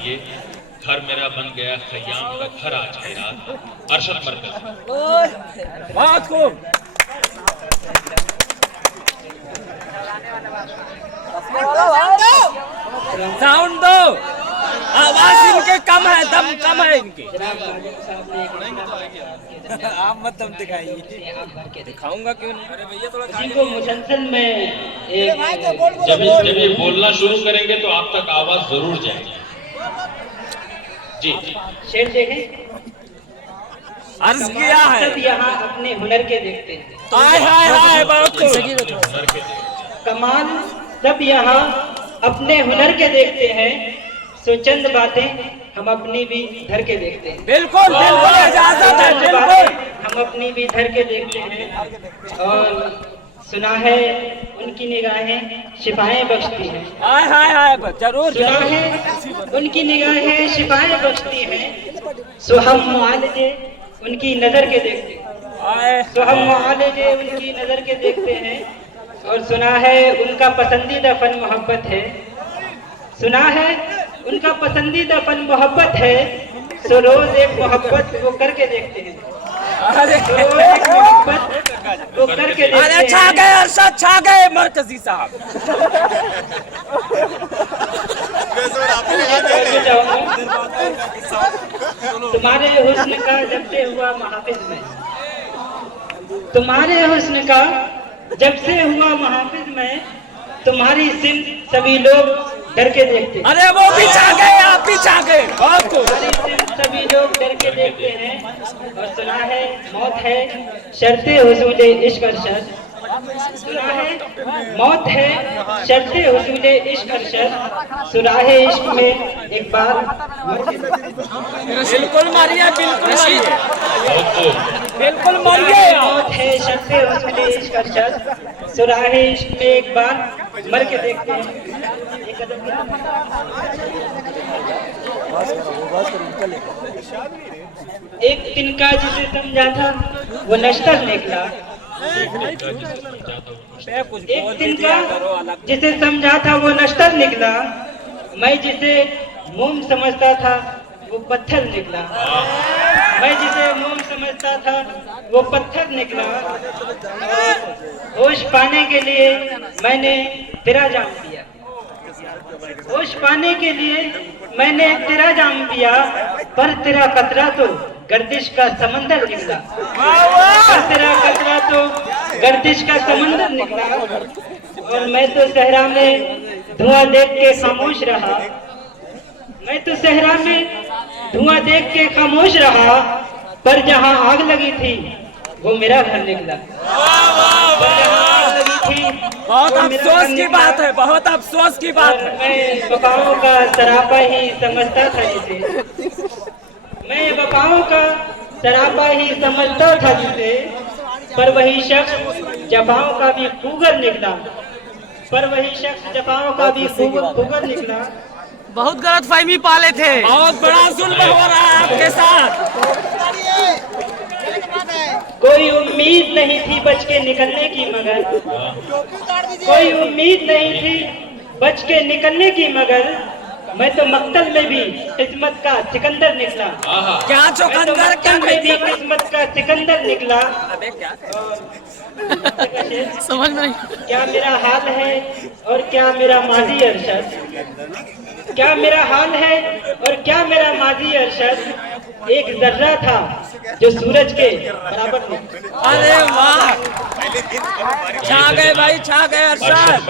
लिए घर मेरा बन गया खयाम का घर आज है रात। अरशद मरकज। बहुत खूब। साउंड दो, आवाज इनके कम है, दम कम है इनकी। आप मत दम दिखाइए। दिखाऊंगा क्यों नहीं। अरे भैया थोड़ा किसी को मुसलसल में जब ये बोलना शुरू करेंगे तो आप तक आवाज जरूर जाएगी। जी शेर देखें। अर्ज किया है। सब यहाँ अपने हुनर के देखते हैं। हाय हाय हाय, बहुत कमाल सब यहाँ अपने हुनर के देखते हैं। सो चंद बातें हम अपनी भी धर के देखते हैं। बिल्कुल बिल्कुल इजाजत है, बिल्कुल हम अपनी भी धर के देखते हैं। और सुना है उनकी निगाहें शिफाएं बख्शती हैं। हाय हाय हाय, जरूर सुना जरूर। है उनकी निगाहें शिफाएं बख्शती हैं। सो हम मुआलिजे उनकी नजर के देखते हैं। हाय तो हम मुआलिजे उनकी नजर के देखते हैं। और सुना है उनका पसंदीदा फन मोहब्बत है। सुना है उनका पसंदीदा फन मोहब्बत है। सो रोज एक मोहब्बत वो करके देखते हैं। अरे रोज एक मोहब्बत वो करके देखते अरे हैं। छा गए अरशद, छा गए मरकजी साहब। तुम्हारे हुस्न का जब से हुआ महाफिज में, तुम्हारे हुस्न का जब से हुआ महाफिज में, तुम्हारी सिंध सभी लोग डर के देखते हैं। अरे वो भी छा गए, आप भी छा गए। बहुत खूब। तुम्हारी सिंध सभी लोग डर के देखते हैं। और सुना है मौत है शर्ते हुसूल इश्क अरशद। सुना है मौत है शर्ते हुसूल इश्क अरशद। सुराहे इश्क में एक बार बिल्कुल मारिए, बिल्कुल मारिए, बिल्कुल मारिए। मौत है शर्ते हुसूल इश्क अरशद। सुराहे इश्क में एक बार मर के देखते हैं। एक तिनका जिसे समझा था वो नश्तर निकला। एक तिनका जिसे समझा था वो नश्तर निकला। मैं जिसे मोम समझता था वो पत्थर निकला। मैं जिसे मोम समझता था वो पत्थर निकला। होश पाने के लिए मैंने तेरा जाम पिया। होश पाने के लिए मैंने तेरा जाम पिया। पर तेरा कतरा तो गर्दिश का समंदर निकला। पर तेरा कतरा तो गर्दिश का समंदर निकला। और मैं तो सहरा में धुआं देख के खामोश रहा। मैं तो सहरा में धुआं देख के खामोश रहा। पर जहां आग लगी थी वो मेरा घर निकला। पर जहां आग लगी थी बहुत अफसोस की बात है, बहुत अफसोस की बात है। मैं बकाओं का सरापा ही समझता था जिसे। मैं बकाओं का सरापा ही समझता था जिसे। पर वही शख्स जफाओं का भी खूगर निकला। पर वही शख्स जफाओं का भी खूगर निकला। बहुत गलत फहमी पाले थे। बहुत बड़ा जुल्म हो रहा है आपके साथ। कोई उम्मीद नहीं थी बच के निकलने की मगर, कोई उम्मीद नहीं थी बच के निकलने की मगर, मैं तो मक्तल में भी किस्मत का सिकंदर निकला। क्या चौकंदर, क्या में भी किस्मत का सिकंदर निकला। अबे क्या समझ में नहीं। क्या मेरा हाल है और क्या मेरा माजी अरशद। क्या मेरा हाल है और क्या मेरा माजी अरशद। एक जर्रा था जो सूरज के बराबर नहीं। अरे वाह, छा गए भाई, छा गए अरशद।